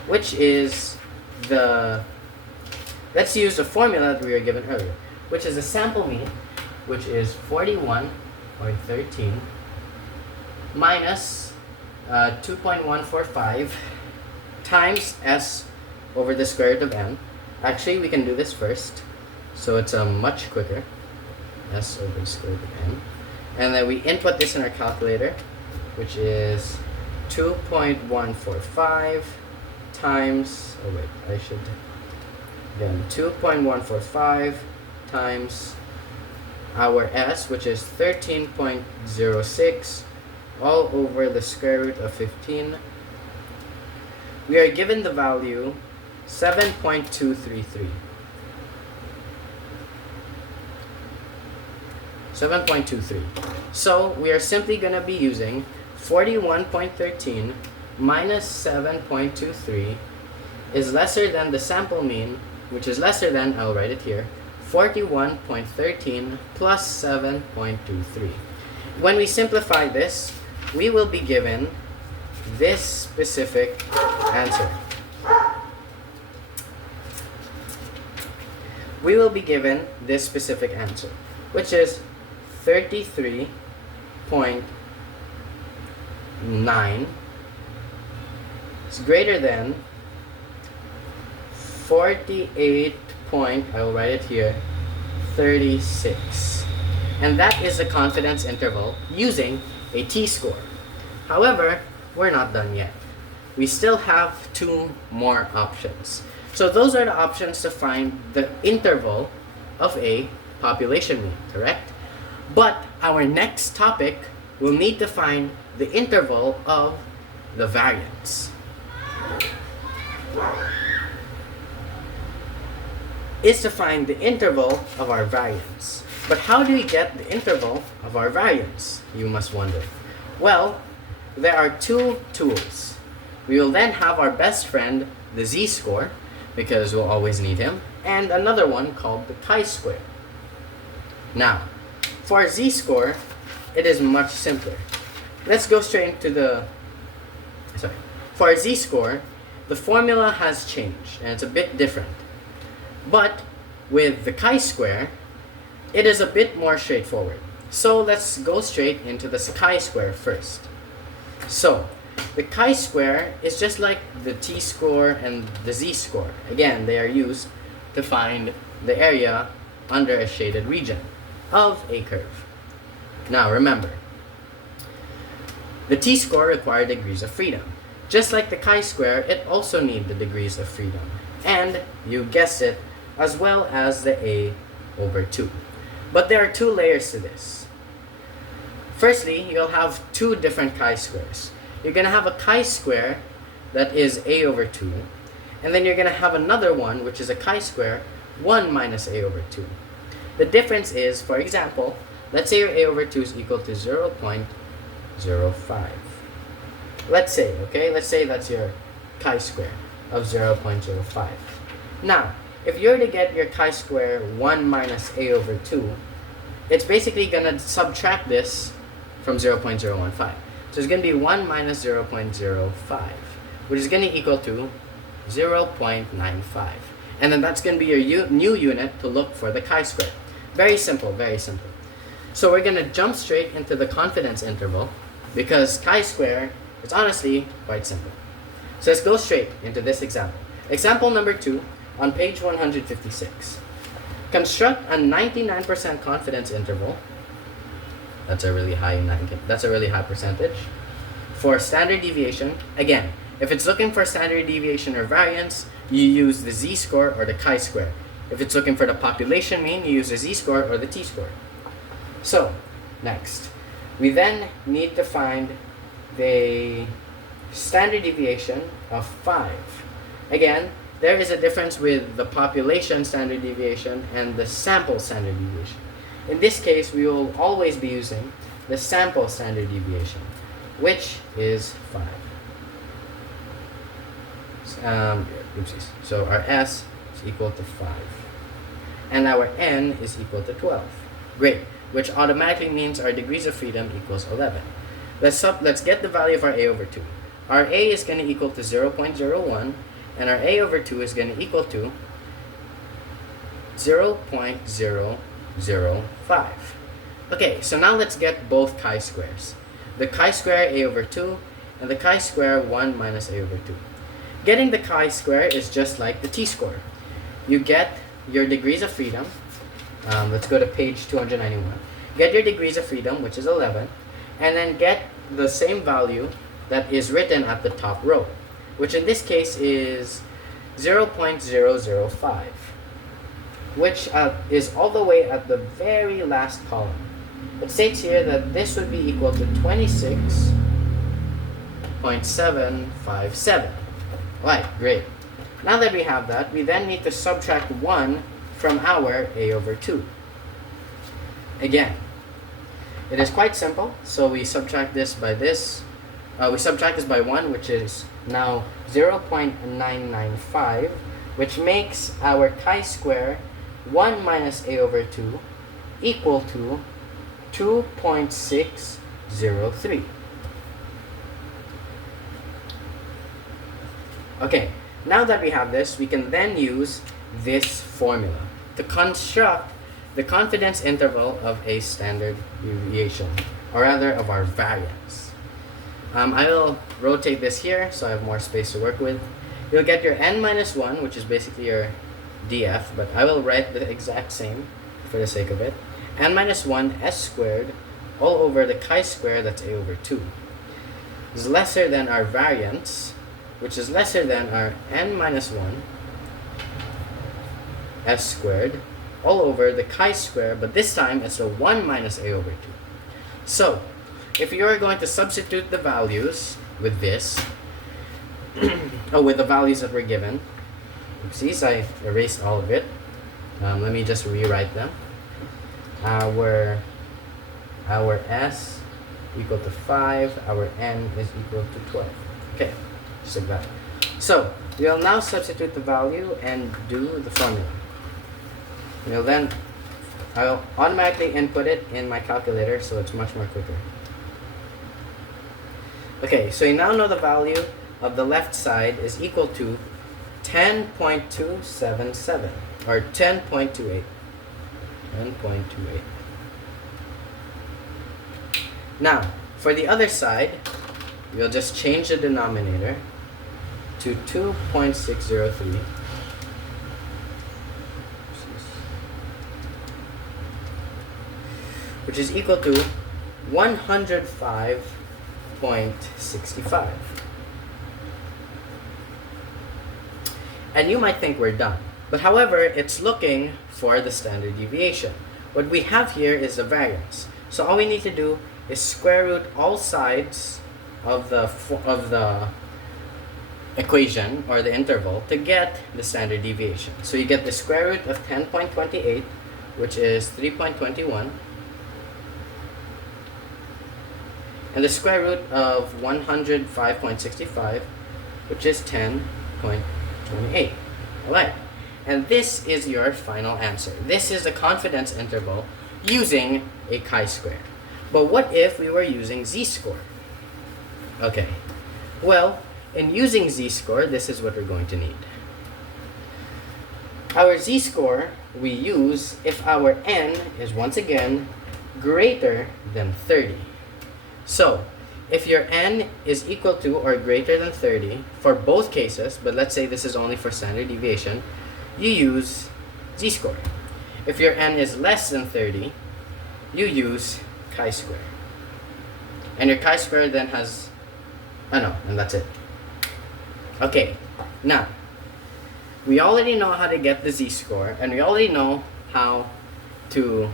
which is the sample mean, which is 41.13 minus 2.145 times s over the square root of n. Actually, we can do this first, so it's much quicker. S over the square root of n. And then we input this in our calculator, which is 2.145 times, 2.145 times our s, which is 13.06, all over the square root of 15. We are given the value 7.233. 7.23. So we are simply going to be using 41.13 minus 7.23 is lesser than the sample mean, which is lesser than, I'll write it here, 41.13 plus 7.23. When we simplify this, we will be given this specific answer. we will be given this specific answer, which is 33.9 is greater than 48 point, I will write it here, 36. And that is the confidence interval using a t-score. However, we're not done yet. We still have two more options. So those are the options to find the interval of a population mean, correct? But our next topic will need to find the interval of the variance. Is to find the interval of our variance. But how do we get the interval of our variance, you must wonder? Well, there are two tools. We will then have our best friend, the z-score, because we'll always need him, and another one called the chi-square. Now, for our z-score, it is much simpler. Let's go straight into for our z-score, the formula has changed, and it's a bit different. But with the chi-square, it is a bit more straightforward. So let's go straight into the chi-square first. So, the chi-square is just like the t-score and the z-score. Again, they are used to find the area under a shaded region of a curve. Now remember, the t-score requires degrees of freedom. Just like the chi-square, it also needs the degrees of freedom. And, you guessed it, as well as the a over 2. But there are two layers to this. Firstly, you'll have two different chi-squares. You're going to have a chi-square that is a over 2, and then you're going to have another one, which is a chi-square 1 minus a over 2. The difference is, for example, let's say your a over 2 is equal to 0.05. Let's say that's your chi-square of 0.05. Now, if you're to get your chi-square 1 minus a over 2, it's basically going to subtract this from 0.015. So it's going to be 1 minus 0.05, which is going to equal to 0.95. And then that's going to be your new unit to look for the chi-square. Very simple, very simple. So we're going to jump straight into the confidence interval because chi-square is honestly quite simple. So let's go straight into this example. Example number 2 on page 156. Construct a 99% confidence interval. That's a really high percentage. For standard deviation, again, if it's looking for standard deviation or variance, you use the z-score or the chi-square. If it's looking for the population mean, you use the z-score or the t-score. So, next, we then need to find the standard deviation of 5. Again, there is a difference with the population standard deviation and the sample standard deviation. In this case, we will always be using the sample standard deviation, which is 5. So our S is equal to 5. And our N is equal to 12. Great. Which automatically means our degrees of freedom equals 11. Let's get the value of our A over 2. Our A is going to equal to 0.01, and our A over 2 is going to equal to 0.005. Okay, so now let's get both chi-squares. The chi-square A over 2 and the chi-square 1 minus A over 2. Getting the chi-square is just like the t-score. You get your degrees of freedom. Let's go to page 291. Get your degrees of freedom, which is 11, and then get the same value that is written at the top row, which in this case is 0.005, which is all the way at the very last column. It states here that this would be equal to 26.757. Right, great. Now that we have that, we then need to subtract 1 from our A over 2. Again, it is quite simple, so we subtract this by this. We subtract this by 1, which is now 0.995, which makes our chi-square 1 minus A over 2 equal to 2.603. Okay, now that we have this, we can then use this formula to to construct the confidence interval of a standard deviation, or rather of our variance. I will rotate this here so I have more space to work with. You'll get your n minus 1, which is basically your df, but I will write the exact same for the sake of it. N minus 1 s squared all over the chi-square, that's a over 2, is lesser than our variance, which is lesser than our n minus 1 s squared all over the chi-square, but this time it's a 1 minus a over 2. So, if you are going to substitute the values with this, with the values that were given, oopsies, I erased all of it. Let me just rewrite them. Our s equal to 5, our n is equal to 12. Okay, just like that. So, we'll now substitute the value and do the formula. I'll automatically input it in my calculator, so it's much more quicker. Okay, so you now know the value of the left side is equal to 10.277, or 10.28. 10.28. Now, for the other side, we'll just change the denominator to 2.603. Which is equal to 105.65. And you might think we're done. But however, it's looking for the standard deviation. What we have here is the variance. So all we need to do is square root all sides of the equation, or the interval, to get the standard deviation. So you get the square root of 10.28, which is 3.21. And the square root of 105.65, which is 10.28. Alright, and this is your final answer. This is the confidence interval using a chi-square. But what if we were using z-score? Okay, well, in using z-score, this is what we're going to need. Our z-score we use if our n is once again greater than 30. So, if your n is equal to or greater than 30 for both cases, but let's say this is only for standard deviation, you use z-score. If your n is less than 30, you use chi-square. And your chi-square then has, and that's it. Okay, now, we already know how to get the z-score, and we already know how to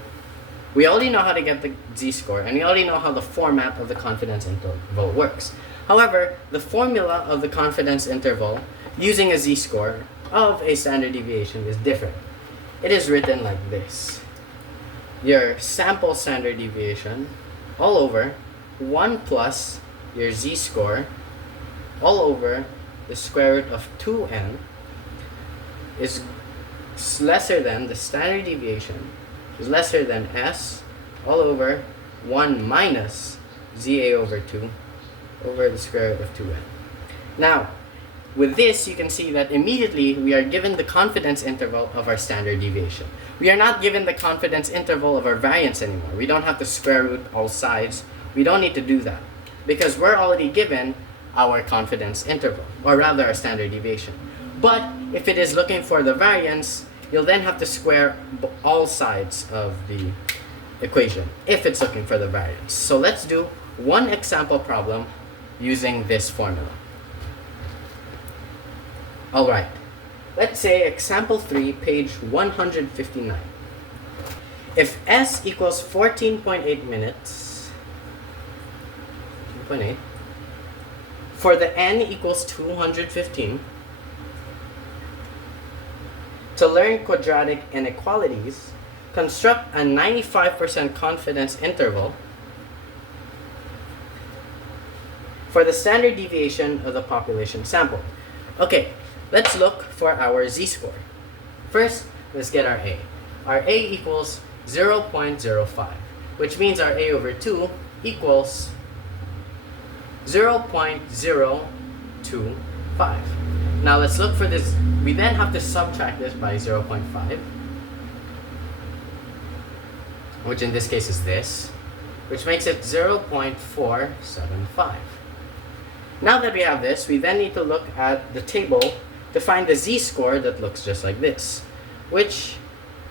get the z-score, and we already know how the format of the confidence interval works. However, the formula of the confidence interval using a z-score of a standard deviation is different. It is written like this. Your sample standard deviation all over 1 plus your z-score all over the square root of 2n is lesser than the standard deviation is lesser than s all over 1 minus za over 2 over the square root of 2n. Now, with this, you can see that immediately we are given the confidence interval of our standard deviation. We are not given the confidence interval of our variance anymore. We don't have to square root all sides. We don't need to do that because we're already given our confidence interval, or rather our standard deviation. But if it is looking for the variance, you'll then have to square all sides of the equation if it's looking for the variance. So let's do one example problem using this formula. Alright, let's say example 3, page 159. If s equals 14.8 minutes, 14.8, for the n equals 215, to learn quadratic inequalities, construct a 95% confidence interval for the standard deviation of the population sample. Okay, let's look for our z-score. First, let's get our a. Our a equals 0.05, which means our a over 2 equals 0.025. Now let's look for this. We then have to subtract this by 0.5. which in this case is this, which makes it 0.475. Now that we have this, we then need to look at the table to find the z-score that looks just like this, which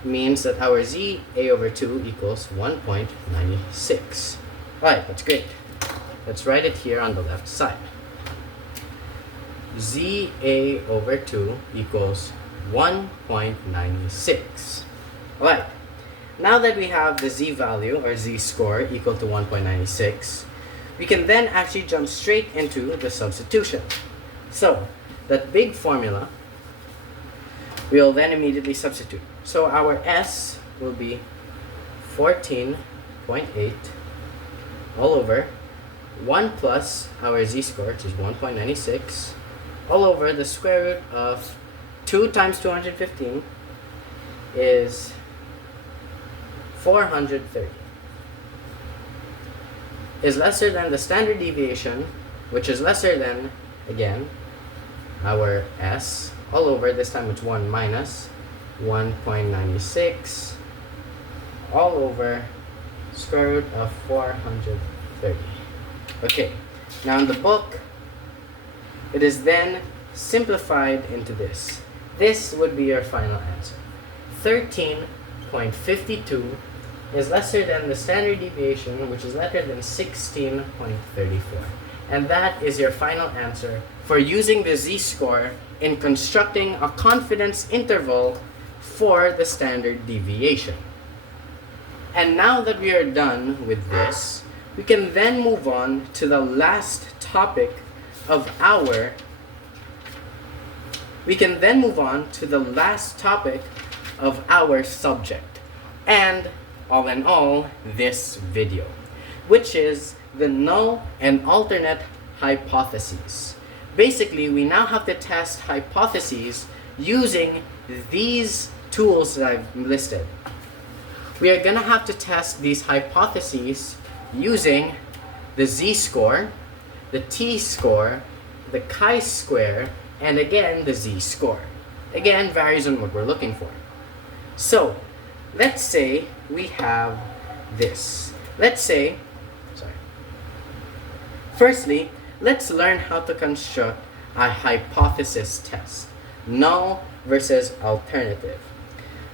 means that our z a over 2 equals 1.96. Alright, that's great. Let's write it here on the left side. Z a over 2 equals 1.96. Alright, now that we have the z value or z score equal to 1.96, we can then actually jump straight into the substitution. So, that big formula, we'll then immediately substitute. So our S will be 14.8 all over 1 plus our z-score, which is 1.96, all over the square root of 2 times 215 is 430. Is lesser than the standard deviation, which is lesser than, again, our S, all over, this time it's 1 minus 1.96, all over square root of 430. Okay, now in the book, it is then simplified into this. This would be your final answer. 13.52 is lesser than the standard deviation, which is lesser than 16.34. And that is your final answer for using the z-score in constructing a confidence interval for the standard deviation. And now that we are done with this, we can then move on to the last topic of our subject, and all in all, this video, which is the null and alternate hypotheses. Basically, we now have to test hypotheses using these tools that I've listed. We are going to have to test these hypotheses using the z-score, the t-score, the chi-square, and again the z-score. Again, varies on what we're looking for. So, let's say we have this. Firstly, let's learn how to construct a hypothesis test. Null versus alternative.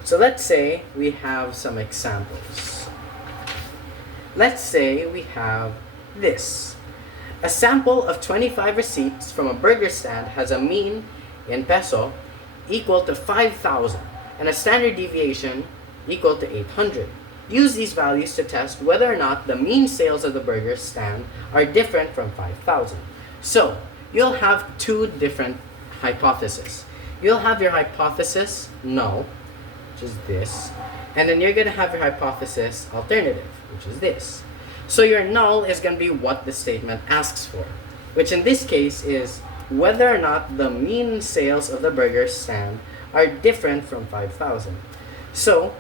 So let's say we have some examples. Let's say we have this. A sample of 25 receipts from a burger stand has a mean in peso equal to 5,000 and a standard deviation equal to 800. Use these values to test whether or not the mean sales of the burger stand are different from 5,000. So, you'll have two different hypotheses. You'll have your hypothesis null, which is this, and then you're going to have your hypothesis alternative, which is this. So your null is going to be what the statement asks for, which in this case is whether or not the mean sales of the burger stand are different from 5,000. So,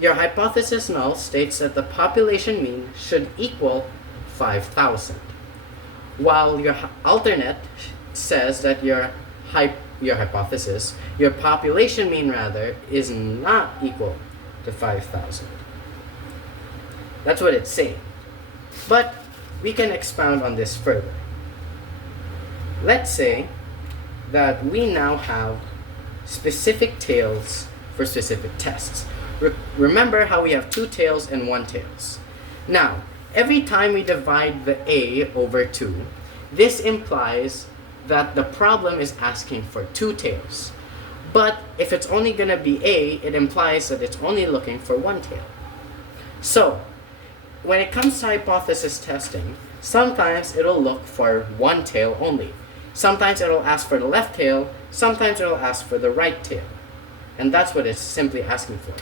your hypothesis null states that the population mean should equal 5,000, while your alternate says that your population mean rather, is not equal to 5,000. That's what it's saying. But we can expound on this further. Let's say that we now have specific tails for specific tests. Remember how we have two tails and one tails. Now, every time we divide the a over 2, this implies that the problem is asking for two tails. But if it's only going to be a, it implies that it's only looking for one tail. So, when it comes to hypothesis testing, sometimes it'll look for one tail only. Sometimes it'll ask for the left tail, sometimes it'll ask for the right tail. And that's what it's simply asking for.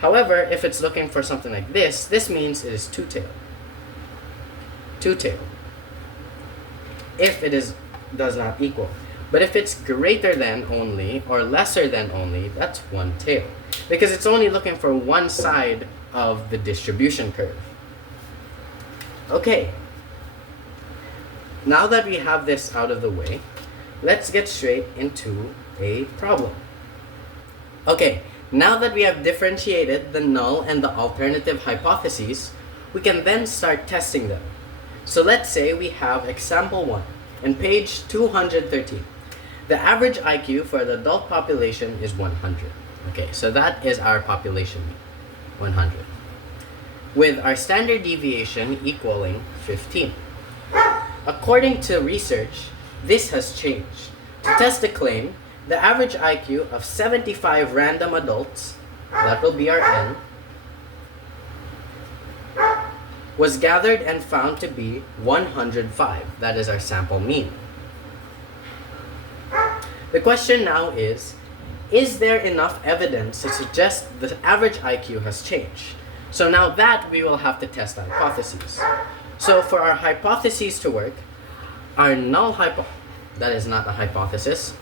However, if it's looking for something like this, this means it is two tail. Two tail. If it does not equal. But if it's greater than only or lesser than only, that's one tail. Because it's only looking for one side of the distribution curve. Okay. Now that we have this out of the way, let's get straight into a problem. Okay, Now that we have differentiated the null and the alternative hypotheses, we can then start testing them. So let's say we have example 1 on page 213. The average IQ for the adult population is 100. Okay, so that is our population mean, 100. With our standard deviation equaling 15. According to research, this has changed. To test the claim, the average IQ of 75 random adults, that will be our N, was gathered and found to be 105. That is our sample mean. The question now is there enough evidence to suggest the average IQ has changed? So now that we will have to test our hypotheses. So for our hypotheses to work, our null that is not a hypothesis.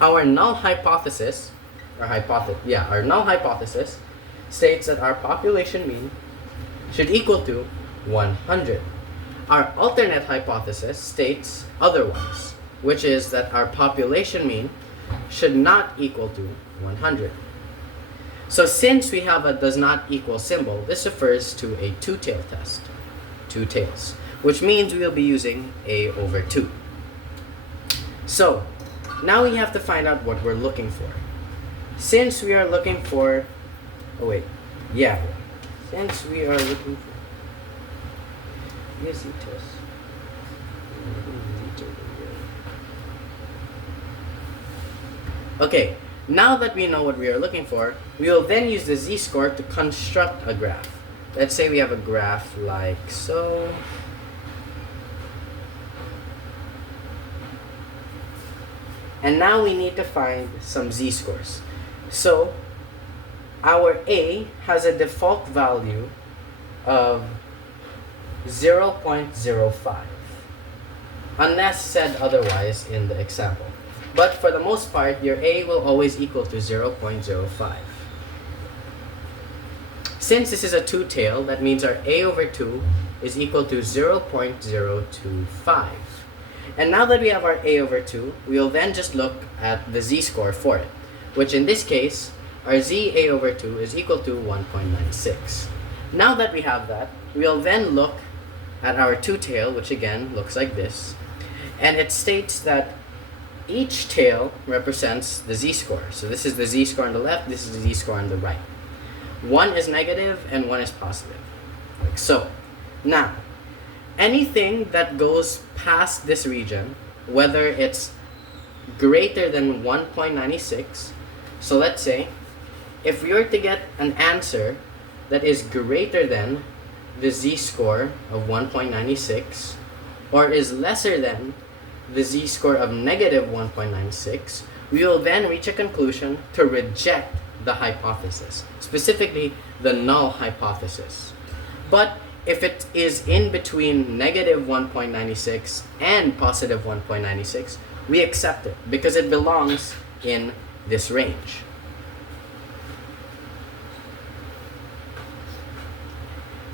Our null hypothesis, our null hypothesis states that our population mean should equal to 100. Our alternate hypothesis states otherwise, which is that our population mean should not equal to 100. So since we have a does not equal symbol, this refers to a two-tail test. Two tails, which means we will be using a over 2. So now we have to find out what we're looking for. Since we are looking for, since we are looking for, okay, now that we know what we are looking for, we will then use the z-score to construct a graph. Let's say we have a graph like so. And now we need to find some z-scores. So our A has a default value of 0.05, unless said otherwise in the example. But for the most part, your A will always equal to 0.05. Since this is a two-tail, that means our A over 2 is equal to 0.025. And now that we have our A over 2, we will then just look at the z-score for it, which in this case, our z A over 2 is equal to 1.96. Now that we have that, we will then look at our two-tail, which again looks like this, and it states that each tail represents the z-score. So this is the z-score on the left, this is the z-score on the right. One is negative and one is positive, like so. Now, anything that goes past this region, whether it's greater than 1.96, so let's say, if we were to get an answer that is greater than the z-score of 1.96, or is lesser than the z-score of negative 1.96, we will then reach a conclusion to reject the hypothesis, specifically the null hypothesis. But if it is in between negative 1.96 and positive 1.96, we accept it because it belongs in this range.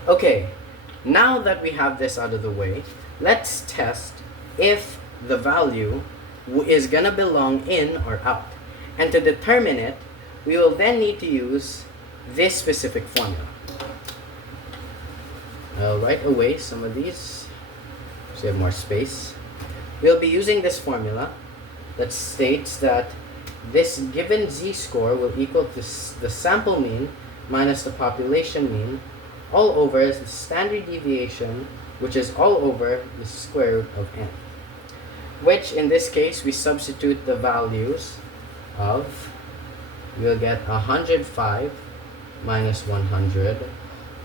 Okay, now that we have this out of the way, let's test if the value is gonna belong in or out. And to determine it, we will then need to use this specific formula. I'll write away some of these so we have more space. We'll be using this formula that states that this given z-score will equal to the sample mean minus the population mean all over the standard deviation, which is all over the square root of n. Which in this case we substitute the values of, we'll get 105 minus 100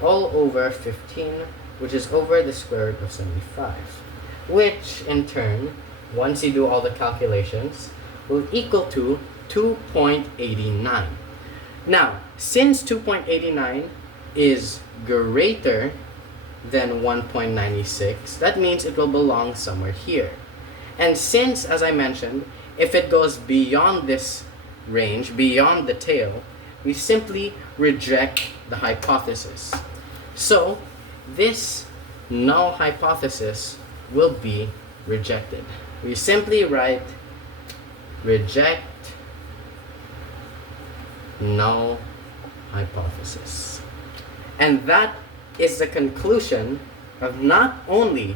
all over 15, which is over the square root of 75, which in turn, once you do all the calculations, will equal to 2.89. Now, since 2.89 is greater than 1.96, that means it will belong somewhere here. And since, as I mentioned, if it goes beyond this range, beyond the tail, we simply reject the hypothesis. So, this null hypothesis will be rejected. We simply write reject null hypothesis. And that is the conclusion of not only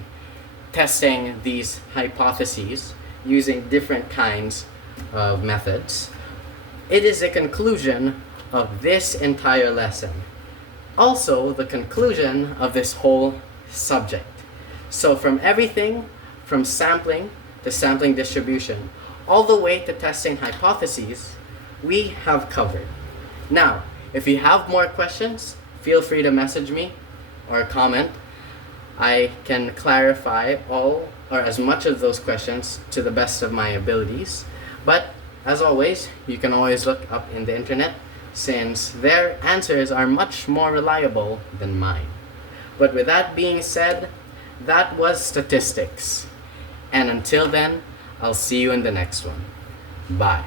testing these hypotheses using different kinds of methods, it is the conclusion of this entire lesson. Also, the conclusion of this whole subject. So from everything from sampling to sampling distribution, all the way to testing hypotheses, we have covered. Now, if you have more questions, feel free to message me or comment. I can clarify all or as much of those questions to the best of my abilities. But as always, you can always look up in the internet since their answers are much more reliable than mine. But with that being said, that was statistics. And until then, I'll see you in the next one. Bye.